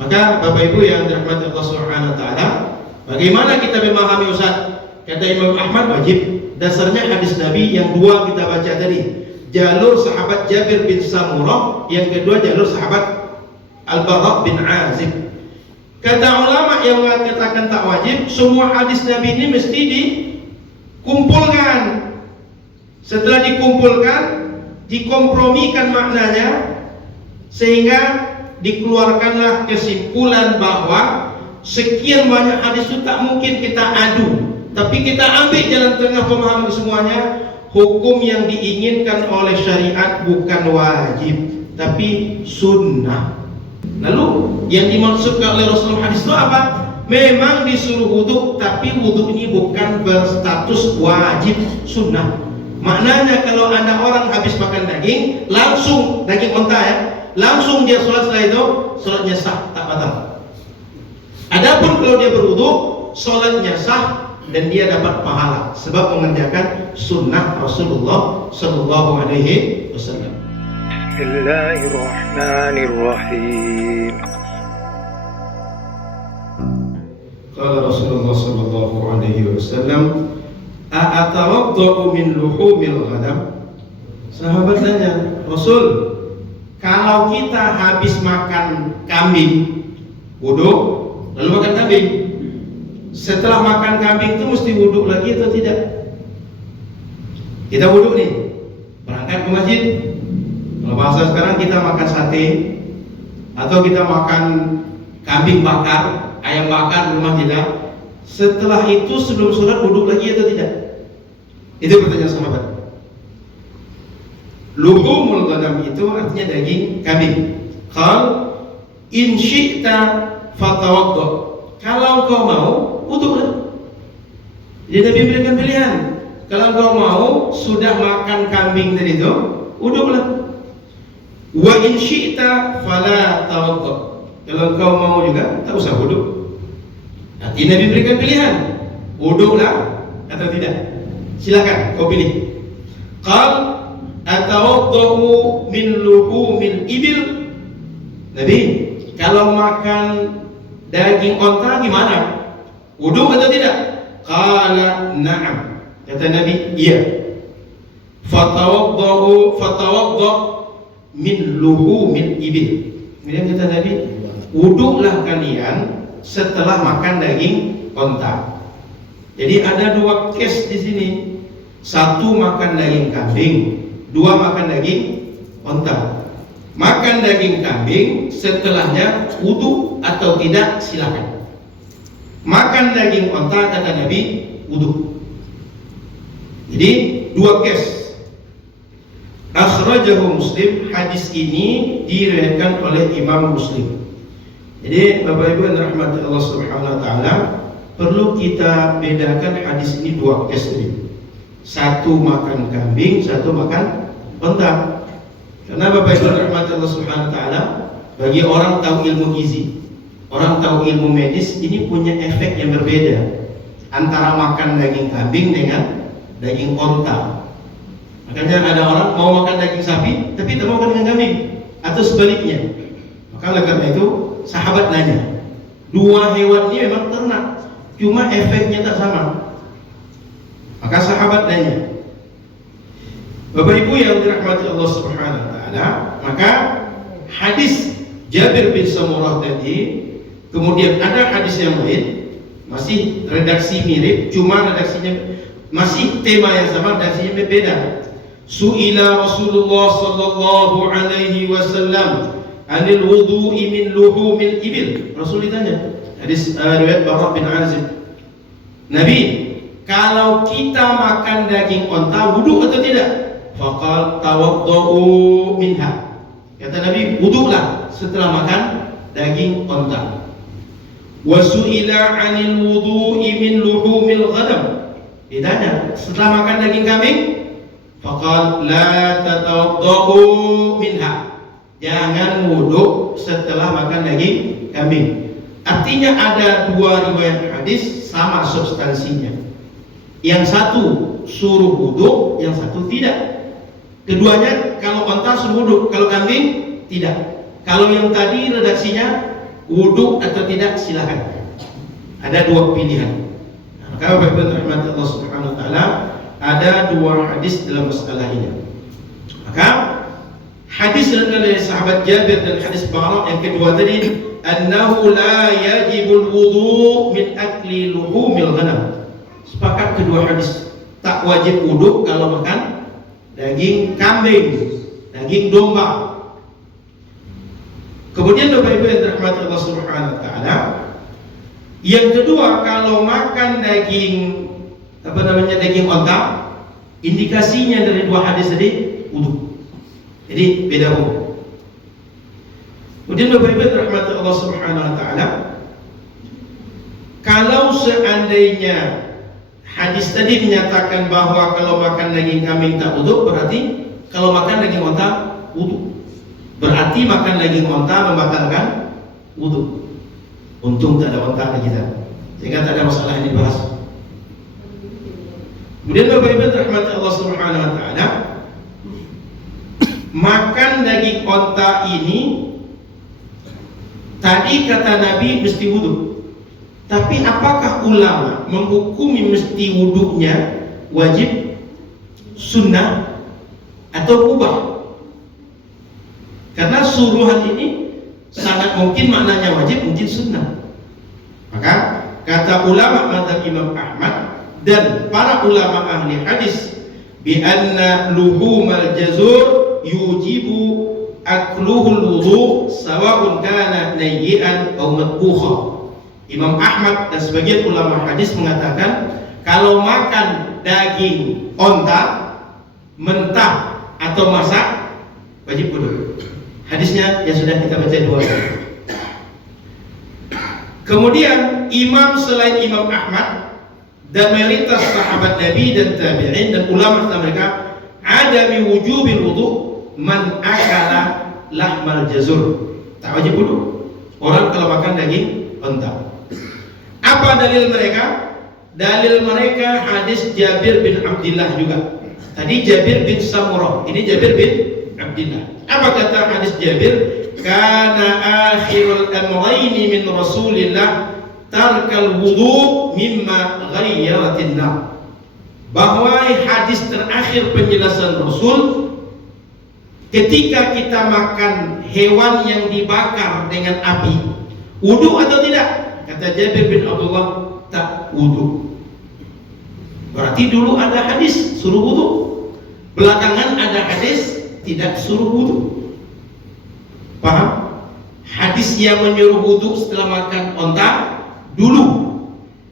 Maka Bapak Ibu yang dirahmati Allah Subhanahu wa taala, bagaimana kita memahami Ustaz? Kata Imam Ahmad, wajib. Dasarnya hadis Nabi yang dua kita baca tadi. Jalur sahabat Jabir bin Samurah, yang kedua jalur sahabat Al-Bara bin Azib. Kata ulama yang mengatakan tak wajib, semua hadis Nabi ini mesti dikumpulkan. Setelah dikumpulkan, dikompromikan maknanya, sehingga dikeluarkanlah kesimpulan bahwa sekian banyak hadis itu tak mungkin kita adu, tapi kita ambil jalan tengah pemahaman semuanya. Hukum yang diinginkan oleh syariat bukan wajib, tapi sunnah. Lalu yang dimaksudkan oleh Rasulullah hadis itu apa? Memang disuruh wudhu, tapi wudhu ini bukan berstatus wajib, sunnah. Maknanya kalau ada orang habis makan daging, langsung daging onta ya, langsung dia sholat, setelah itu sholatnya sah, tak batal. Adapun kalau dia berwudhu, sholatnya sah dan dia dapat pahala sebab mengerjakan sunnah Rasulullah Sallallahu Alaihi Wasallam. Bismillahirrahmanirrahim. Qala Rasulullah Sallallahu Alaihi Wasallam, "A'atawadda'u min luhumil ghanam?" Sahabat tanya, Rasul, kalau kita habis makan kambing, wudhu, lalu makan kambing, setelah makan kambing itu mesti wudhu lagi atau tidak? Kita wudhu nih, berangkat ke masjid. Kalau bahasa sekarang kita makan sate, atau kita makan kambing bakar, ayam bakar di rumah kita. Setelah itu sebelum sholat wudhu lagi atau tidak? Itu pertanyaan sahabat. Luhumul ghanam itu artinya daging kambing. Qal in syi'ta fatawadda. Kalau kau mau, wudhulah. Jadi Nabi berikan pilihan. Kalau kau mau sudah makan kambing tadi itu, wudhulah. Wa in syi'ta fala tawadda. Kalau kau mau juga, tak usah wudhu. Nanti Nabi berikan pilihan, wudhulah atau tidak. Silakan kau pilih. Qal atawaddau min luhumil ibil. Nabi, kalau makan daging onta gimana? Wudhu atau tidak? Qala na'am. Kata Nabi, iya. Fatawadda min luhumil ibil. Kemudian kata Nabi, wudhulah kalian setelah makan daging onta. Jadi ada dua case di sini. Satu makan daging kambing, dua makan daging onta. Makan daging kambing, setelahnya wudhu atau tidak silakan. Makan daging onta, kata Nabi, wudhu. Jadi dua case. Akhrajahu Muslim. Hadis ini diriwayatkan oleh Imam Muslim. Jadi Bapak Ibu yang dirahmati Allah Subhanahu wa taala, perlu kita bedakan hadis ini dua case ini. Satu makan kambing, satu makan onta. Karena Bapak Ibu dirahmati Allah Subhanahu wa taala, bagi orang tahu ilmu gizi, orang tahu ilmu medis, ini punya efek yang berbeda antara makan daging kambing dengan daging onta. Makanya ada orang mau makan daging sapi tapi tak mau makan daging kambing, atau sebaliknya. Maka oleh karena itu sahabat nanya, dua hewan ini memang ternak, cuma efeknya tak sama. Maka sahabat nanya, Bapak Ibu yang dirahmati Allah Subhanahu wa taala, maka hadis Jabir bin Samurah tadi, kemudian ada hadis yang lain, masih redaksi mirip, cuma redaksinya masih tema yang sama, redaksinya berbeda. Su'ila Rasulullah sallallahu alaihi wasallam anil wudu'i min luhumil ibil. Rasul ditanya, hadis riwayat Bara bin Azib. Nabi, kalau kita makan daging onta, wudu atau tidak? Faqal tawaddau minha. Kata Nabi, wudulah setelah makan daging onta. Wa su'ila 'anil wudu'i min luhumil ghanam. Ditanya, setelah makan daging kambing, faqal la tatawaddau minha. Jangan wudu setelah makan daging kambing. Artinya ada dua riwayat hadis sama substansinya. Yang satu suruh wudu, yang satu tidak. Keduanya kalau onta suruh wudu, kalau kambing tidak. Kalau yang tadi redaksinya wudu atau tidak, silakan. Ada dua pilihan. Maka Bapak Ibu rahmati Allah Subhanahu wa taala, ada dua hadis dalam masalah ini. Maka hadis dari sahabat Jabir dan hadis Bara yang kedua tadi, annahu la yajibul wudu min akli luhumil ghanam. Sepakat kedua hadis, tak wajib wudu kalau makan daging kambing, daging domba. Kemudian Bapak Ibu yang dirahmati Allah Subhanahu wa taala, yang kedua, kalau makan daging daging onta, indikasinya dari dua hadis tadi wudu. Jadi beda hukum. Kemudian Bapak Ibu rahmati Allah Subhanahu wa taala, kalau seandainya hadis tadi menyatakan bahwa kalau makan daging kambing tak wudu, berarti kalau makan daging onta wudu. Berarti makan daging onta membatalkan wudu. Untung tak ada onta kita, sehingga tak ada masalah yang dibahas. Kemudian Bapak Ibu rahmati Allah Subhanahu wa taala, makan daging onta ini tadi kata Nabi mesti wudu. Tapi apakah ulama menghukumi mesti wudunya wajib, sunnah, atau mubah? Karena suruhan ini sangat mungkin maknanya wajib, mungkin sunnah. Maka kata ulama mazhab Imam Ahmad dan para ulama ahli hadis, bi anna luhumal jazur yujibu akluhul wudu sawa'un kana nayyi'an aw matbukha. Imam Ahmad dan sebagian ulama hadis mengatakan kalau makan daging onta mentah atau masak wajib wudu. Hadisnya yang sudah kita baca dua. Kemudian imam selain Imam Ahmad dan mayoritas sahabat Nabi dan tabi'in dan ulama mereka, ada mi wujubil wudu man akala lahmal jazur. Tak wajib wudu orang kalau makan daging onta. Apa dalil mereka? Dalil mereka hadis Jabir bin Abdullah juga. Tadi Jabir bin Samurah, ini Jabir bin Abdullah. Apa kata hadis Jabir? Kana akhirul amrayni min Rasulillah tarkal wudu mimma ghayyaratin nar. Bahwa hadis terakhir penjelasan Rasul, ketika kita makan hewan yang dibakar dengan api, wudu atau tidak? Kata Jabir bin Abdullah, tak wudu. Berarti dulu ada hadis suruh wudu, belakangan ada hadis tidak suruh wudu. Paham? Hadis yang menyuruh wudu setelah makan onta dulu,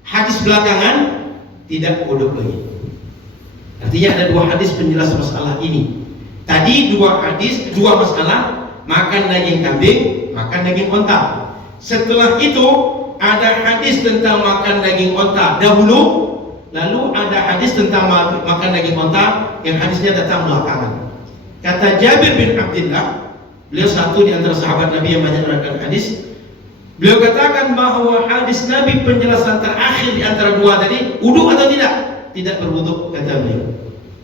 hadis belakangan tidak wudu lagi. Artinya ada dua hadis penjelas masalah ini. Tadi dua hadis, dua masalah, makan daging kambing, makan daging onta. Setelah itu ada hadis tentang makan daging onta dahulu, lalu ada hadis tentang makan daging onta yang hadisnya datang belakangan. Kata Jabir bin Abdullah, beliau satu di antara sahabat Nabi yang banyak meriwayatkan hadis. Beliau katakan bahwa hadis Nabi penjelasan terakhir di antara dua tadi, wudu atau tidak? Tidak berwudu, kata beliau.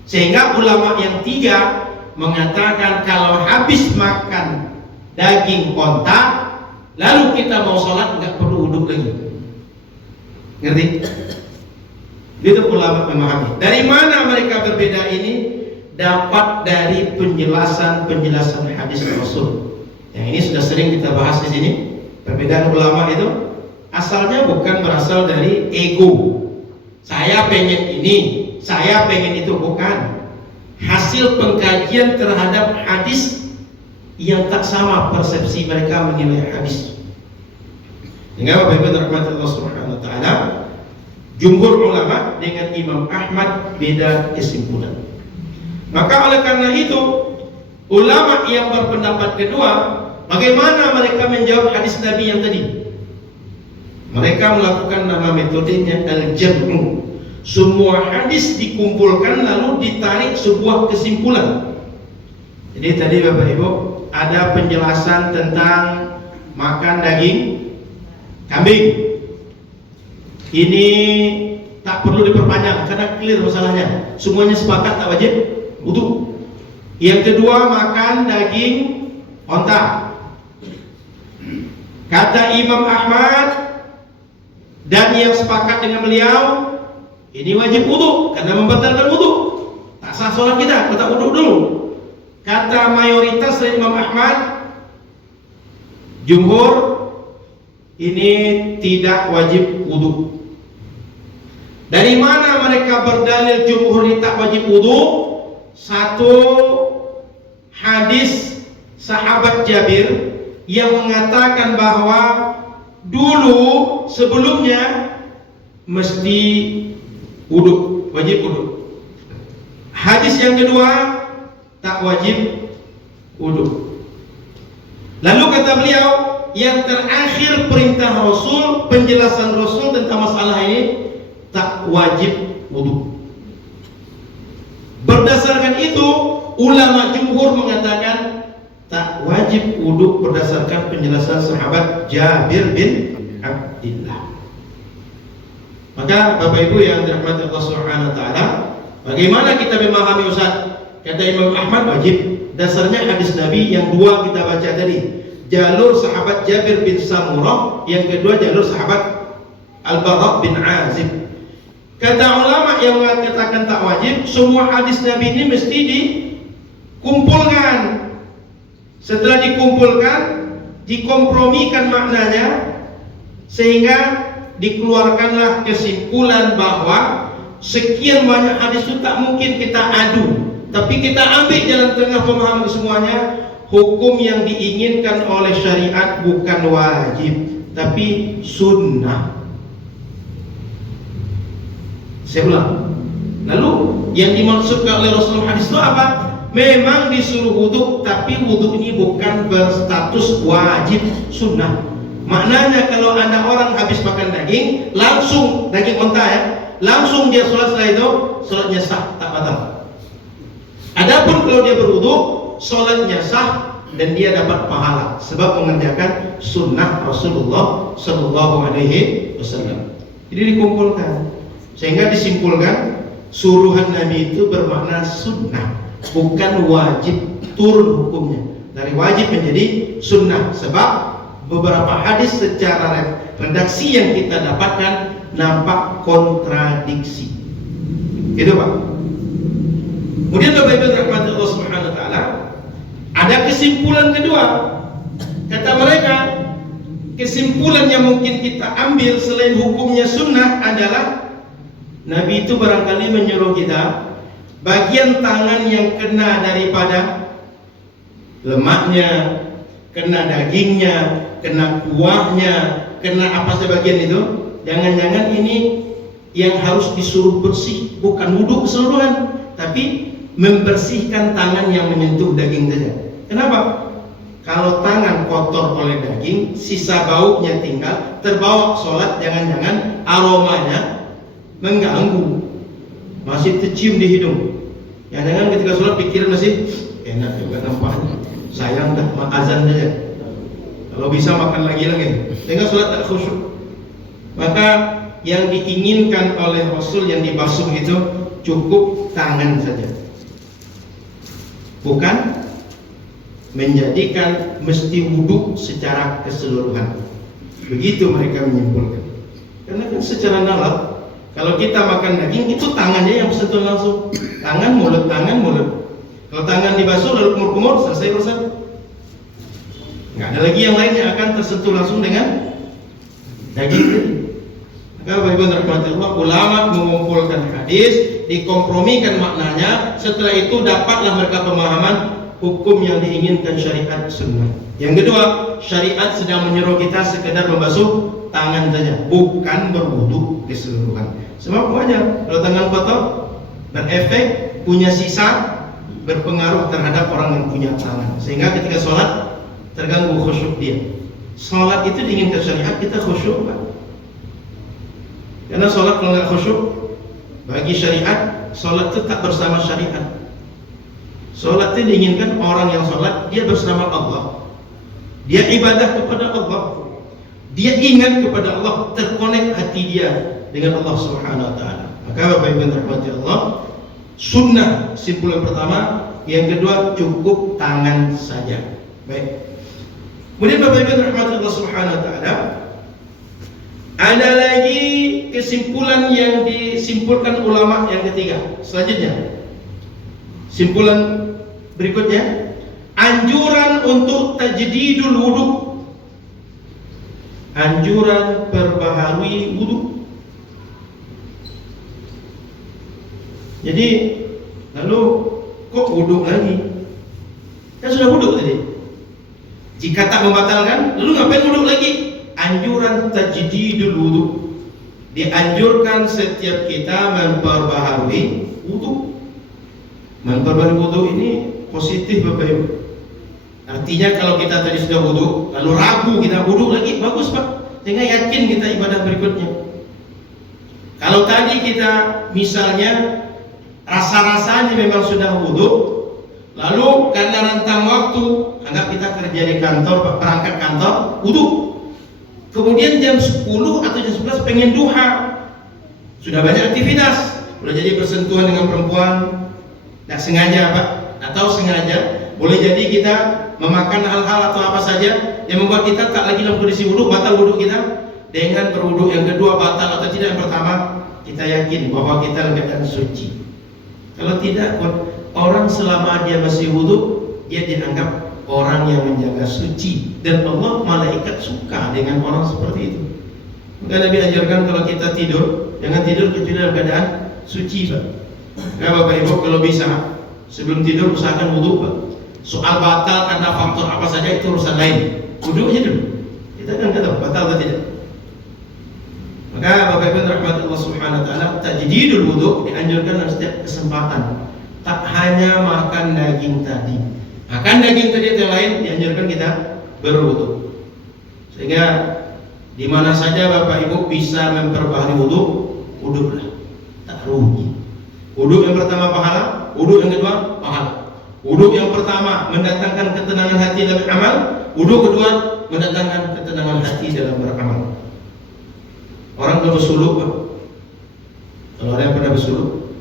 Sehingga ulama yang tiga mengatakan kalau habis makan daging onta, lalu kita mau sholat nggak perlu wudu lagi. Ngerti? Itu ulama memahami. Dari mana mereka berbeda ini? Dapat dari penjelasan hadis Rasul. Yang ini sudah sering kita bahas di sini. Perbedaan ulama itu asalnya bukan berasal dari ego. Saya pengen ini, saya pengen itu, bukan. Hasil pengkajian terhadap hadis yang tak sama persepsi mereka menilai hadis. Sehingga Bapak Ibu rahmati Allah Subhanahu wa taala, jumhur ulama dengan Imam Ahmad beda kesimpulan. Maka oleh karena itu, ulama yang berpendapat kedua, bagaimana mereka menjawab hadis Nabi yang tadi? Mereka melakukan nama metodenya al-jam'u. Semua hadis dikumpulkan lalu ditarik sebuah kesimpulan. Jadi tadi Bapak Ibu ada penjelasan tentang makan daging kambing. Ini tak perlu diperpanjang karena clear masalahnya. Semuanya sepakat tak wajib wudu. Yang kedua, makan daging onta. Kata Imam Ahmad dan yang sepakat dengan beliau, ini wajib wudu karena membatalkan wudu. Tak sah sholat kita kalau tak wudu dulu. Kata mayoritas dari Imam Ahmad, jumhur, ini tidak wajib wudu. Dari mana mereka berdalil jumhur ini tak wajib wudu? Satu, hadis sahabat Jabir yang mengatakan bahwa dulu sebelumnya mesti wudu, wajib wudu. Hadis yang kedua tak wajib wudu. Lalu kata beliau, yang terakhir perintah Rasul, penjelasan Rasul tentang masalah ini tak wajib wudu. Berdasarkan itu, ulama jumhur mengatakan tak wajib wudu berdasarkan penjelasan sahabat Jabir bin Abdillah. Maka Bapak Ibu yang dirahmati Allah Subhanahu wa taala, bagaimana kita memahami Ustaz? Kata Imam Ahmad wajib. Dasarnya hadis Nabi yang dua kita baca tadi. Jalur sahabat Jabir bin Samurah, yang kedua jalur sahabat Al-Bara bin Azib. Kata ulama yang mengatakan tak wajib, semua hadis Nabi ini mesti dikumpulkan. Setelah dikumpulkan, dikompromikan maknanya, sehingga dikeluarkanlah kesimpulan bahwa sekian banyak hadis itu tak mungkin kita adu, tapi kita ambil jalan tengah pemahaman semuanya. Hukum yang diinginkan oleh syariat bukan wajib, tapi sunnah. Saya ulang. Lalu yang dimaksudkan oleh Rasulullah hadis itu apa? Memang disuruh wudu, tapi wudu ini bukan berstatus wajib, sunnah. Maknanya kalau ada orang habis makan daging, langsung daging onta ya, langsung dia sholat, setelah itu sholatnya sah, tak batal. Adapun kalau dia berwudu, sholatnya sah dan dia dapat pahala sebab mengerjakan sunnah Rasulullah Sallallahu Alaihi Wasallam. Jadi dikumpulkan sehingga disimpulkan suruhan Nabi itu bermakna sunnah, bukan wajib, turun hukumnya dari wajib menjadi sunnah. Sebab beberapa hadis secara redaksi yang kita dapatkan nampak kontradiksi. Itu Pak. Kemudian Bapak Ibu rahmati Allah Subhanahu wa taala, ada kesimpulan kedua. Kata mereka, kesimpulan yang mungkin kita ambil selain hukumnya sunnah adalah Nabi itu barangkali menyuruh kita bagian tangan yang kena daripada lemaknya, kena dagingnya, kena kuahnya, kena apa sebagian itu, jangan-jangan ini yang harus disuruh bersih, bukan wudhu keseluruhan, tapi membersihkan tangan yang menyentuh daging saja. Kenapa? Kalau tangan kotor oleh daging, sisa baunya tinggal, terbawa sholat, jangan-jangan aromanya mengganggu, masih tercium di hidung. Jangan-jangan ketika sholat pikiran masih enak juga nampaknya, sayang dah azan saja. Kalau bisa makan lagi, sehingga sholat tak khusyuk. Maka yang diinginkan oleh Rasul yang dibasuh itu cukup tangan saja, bukan menjadikan mesti wudhu secara keseluruhan. Begitu mereka menyimpulkan. Karena kan secara nalar, kalau kita makan daging itu tangannya yang sentuh langsung, tangan mulut. Kalau tangan dibasuh lalu kumur-kumur, selesai urusan. Nggak ada lagi yang lain yang akan tersentuh langsung dengan daging. Maka Bapak Ibu rahmati Allah, ulama mengumpulkan hadis, dikompromikan maknanya. Setelah itu dapatlah mereka pemahaman hukum yang diinginkan syariat sunnah. Yang kedua, syariat sedang menyuruh kita sekedar membasuh tangan saja, bukan berwudu keseluruhan. Sebab wajar kalau tangan kotor berefek, punya sisa, berpengaruh terhadap orang yang punya tangan, sehingga ketika sholat terganggu khusyuk dia. Sholat itu diinginkan syariat kita khusyuk, Pak. Karena sholat kalau nggak khusyuk, bagi syariat sholat itu tak bersama syariat. Sholat itu diinginkan orang yang sholat dia bersama Allah, dia ibadah kepada Allah, dia ingat kepada Allah, terkonek hati dia dengan Allah Subhanahu wa taala. Maka Bapak Ibu rahmati Allah, sunnah kesimpulan pertama. Yang kedua, cukup tangan saja. Baik. Kemudian Bapak Ibu rahmati Allah Subhanahu wa taala, ada lagi kesimpulan yang disimpulkan ulama yang ketiga. Selanjutnya, simpulan berikutnya, anjuran untuk tajdidul wudu. Anjuran perbaharui wudu. Jadi, lalu kok wudu lagi? Kan sudah wudu tadi. Jika tak membatalkan, lalu ngapain wudu lagi? Anjuran tajdidul wudu. Dianjurkan setiap kita memperbaharui wudu. Memperbaharui wudu ini positif Bapak Ibu. Artinya kalau kita tadi sudah wudu, lalu ragu kita wudu lagi, bagus Pak. Sehingga yakin kita ibadah berikutnya. Kalau tadi kita misalnya rasa-rasanya memang sudah wudu, lalu karena rentang waktu, anggap kita kerja di kantor, berangkat kantor, wudu. Kemudian jam 10 atau jam 11 pengen duha. Sudah banyak aktivitas, boleh jadi bersentuhan dengan perempuan, tidak sengaja Pak, atau sengaja. Boleh jadi kita memakan hal-hal atau apa saja yang membuat kita tak lagi dalam kondisi wudu, batal wudu kita. Dengan berwudu yang kedua batal atau tidak, yang pertama kita yakin bahwa kita dalam keadaan suci. Kalau tidak, orang selama dia masih wudu, dia dianggap orang yang menjaga suci, dan Allah malaikat suka dengan orang seperti itu. Maka Nabi ajarkan kalau kita tidur, jangan tidur kecuali dalam keadaan suci Pak. Ya Bapak Ibu, kalau bisa sebelum tidur usahakan wudu Pak. Soal batal karena faktor apa saja itu urusan lain. Wudu aja dulu. Kita kan nggak tahu batal atau tidak. Maka Bapak Ibu rahmat Allah Subhanahu wa taala, tajdidul wudu dianjurkan dalam setiap kesempatan. Tak hanya makan daging tadi. Makan daging tadi yang lain dianjurkan kita berwudu. Sehingga di mana saja Bapak Ibu bisa memperbaharui wudu, wudulah. Tak rugi. Wudu yang pertama pahala, wudu yang kedua pahala. Wudu yang pertama mendatangkan ketenangan hati dalam amal, wudu kedua mendatangkan ketenangan hati dalam beramal. Orang kalau bersuluk, kalau ada yang pernah bersuluk,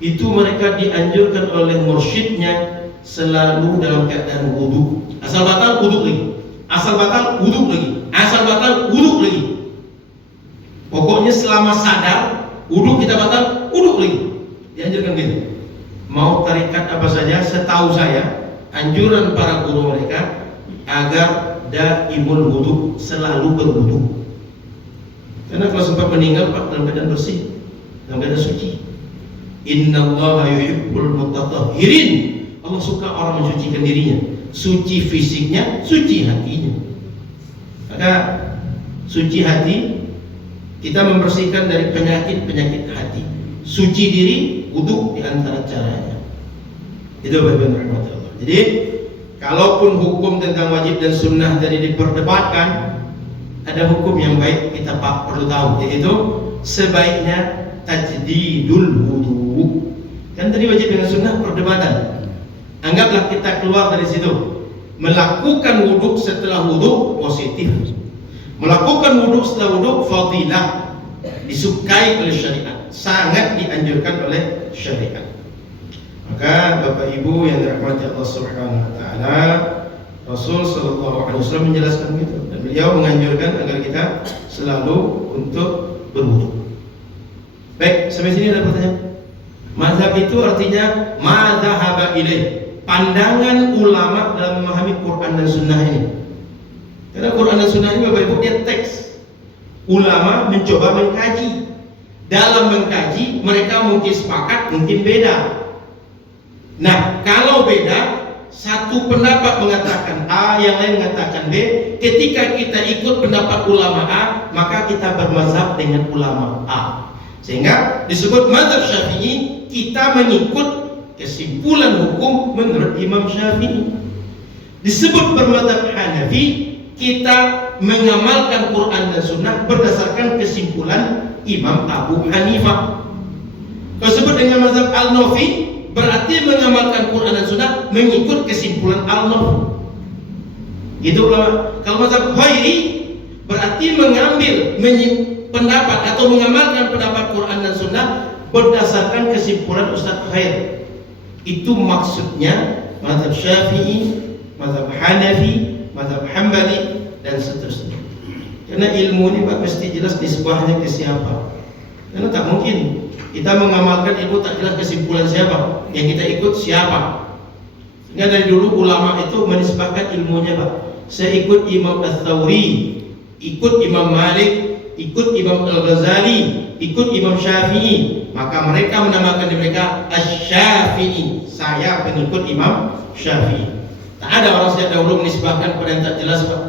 itu mereka dianjurkan oleh mursyidnya selalu dalam keadaan wudu. Asal batal wudu lagi, asal batal wudu lagi, asal batal wudu lagi. Pokoknya selama sadar wudu kita batal wudu lagi. Dianjurkan gitu. Mau tarikat apa saja, setahu saya anjuran para guru mereka agar daimul wudu, selalu berwudu. Karena kalau sempat meninggal Pak dalam keadaan bersih, dalam keadaan suci. Innallaha yuhibbul mutatahhirin. Allah suka orang mensucikan dirinya, suci fisiknya, suci hatinya. Maka suci hati, kita membersihkan dari penyakit-penyakit hati. Suci diri, wudu di antara caranya. Itu Bapak-Ibu rahmat Allah. Jadi, kalaupun hukum tentang wajib dan sunnah tadi diperdebatkan, ada hukum yang baik kita perlu tahu, yaitu sebaiknya tajdidul wudu. Kan tadi wajib dengan sunnah perdebatan. Anggaplah kita keluar dari situ. Melakukan wudu setelah wudu positif. Melakukan wudu setelah wudu fadilah, disukai oleh syariat, sangat dianjurkan oleh syariat. Maka Bapak Ibu yang dirahmati Allah Subhanahu wa taala, Rasul sallallahu alaihi wasallam menjelaskan itu, dan beliau menganjurkan agar kita selalu untuk berwudu. Baik, sampai sini ada pertanyaan. Mazhab itu artinya madzhaba ilaih, pandangan ulama dalam memahami Quran dan Sunnah ini. Karena Quran dan Sunnah ini Bapak Ibu dia teks. Ulama mencoba mengkaji. Dalam mengkaji mereka mungkin sepakat, mungkin beda. Nah, kalau beda, satu pendapat mengatakan A, yang lain mengatakan B. Ketika kita ikut pendapat ulama A, maka kita bermazhab dengan ulama A. Sehingga disebut mazhab Syafi'i, kita mengikut kesimpulan hukum menurut Imam Syafi'i. Disebut bermazhab Hanafi, kita mengamalkan Quran dan Sunnah berdasarkan kesimpulan Imam Abu Hanifah. Kalau disebut dengan mazhab Al-Nafi, berarti mengamalkan Quran dan Sunnah mengikut kesimpulan Al-Nafi. Itu kalau mazhab Khairi berarti mengambil pendapat atau mengamalkan pendapat Quran dan Sunnah berdasarkan kesimpulan Ustaz Khair. Itu maksudnya mazhab Syafi'i, mazhab Hanafi, mazhab Hambali, dan seterusnya. Karena ilmu ini Pak mesti jelas nisbahnya ke siapa. Karena tak mungkin kita mengamalkan ilmu tak jelas kesimpulan siapa, yang kita ikut siapa. Sehingga dari dulu ulama itu menisbahkan ilmunya Pak. Saya ikut Imam Ats-Tsauri, ikut Imam Malik, ikut Imam Al-Ghazali, ikut Imam Syafi'i. Maka mereka menamakan diri mereka Asy-Syafi'i. Saya pengikut Imam Syafi'i. Tak ada orang sejak dahulu menisbahkan kepada yang tak jelas Pak,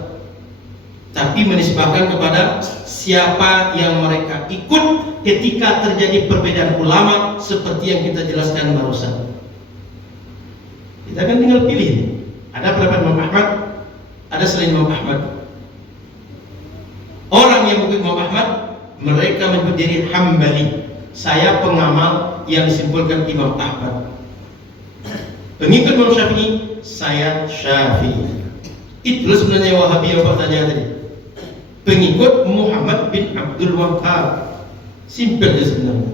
tapi menisbahkan kepada siapa yang mereka ikut ketika terjadi perbedaan ulama seperti yang kita jelaskan barusan. Kita kan tinggal pilih. Ada pendapat Imam Ahmad, ada selain Imam Ahmad. Orang yang mengikut Imam Ahmad, mereka menyebut diri Hambali. Saya pengamal yang disimpulkan Imam Ahmad. Pengikut Imam Syafi'i, saya Syafi'i. Itulah sebenarnya Wahabi yang Pak tanya tadi. Pengikut Muhammad bin Abdul Wahhab. Simpel dia sebenarnya.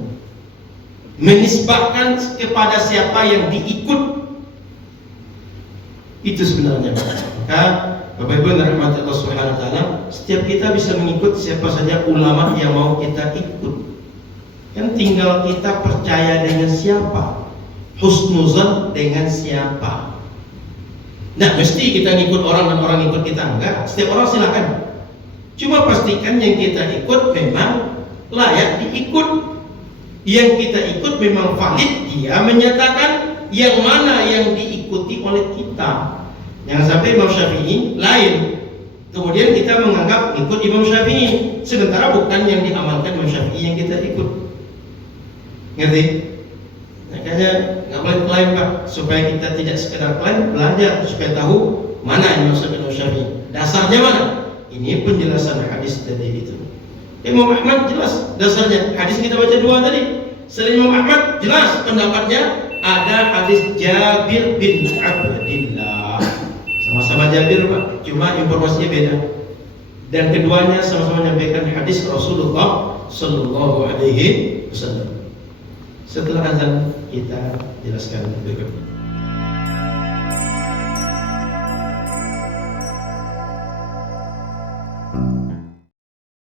Menisbahkan kepada siapa yang diikut. Itu sebenarnya. Maka Bapak Ibu yang dirahmati Allah Subhanahu wa taala, setiap kita bisa mengikut siapa saja ulama yang mau kita ikut. Kan tinggal kita percaya dengan siapa, husnuzan dengan siapa. Nah, mesti kita ngikut orang dan orang ikut kita, enggak. Setiap orang silakan. Cuma pastikan yang kita ikut memang layak diikut. Yang kita ikut memang valid, dia menyatakan yang mana yang diikuti oleh kita. Jangan sampai Imam Syafi'i lain, kemudian kita menganggap ikut Imam Syafi'i, sementara bukan yang diamalkan Imam Syafi'i yang kita ikut. Ngerti? Makanya nggak boleh klaim Pak, supaya kita tidak sekedar klaim, belajar supaya tahu mana yang dimaksud Imam Syafi'i. Dasarnya mana? Ini penjelasan hadis tadi itu. Imam Ahmad jelas dasarnya. Hadis kita baca dua tadi. Selain Imam Ahmad jelas pendapatnya, ada hadis Jabir bin Abdillah. Sama-sama Jabir Pak, cuma informasinya beda. Dan keduanya sama-sama menyampaikan hadis Rasulullah Sallallahu Alaihi Wasallam. Setelah azan kita jelaskan berikutnya.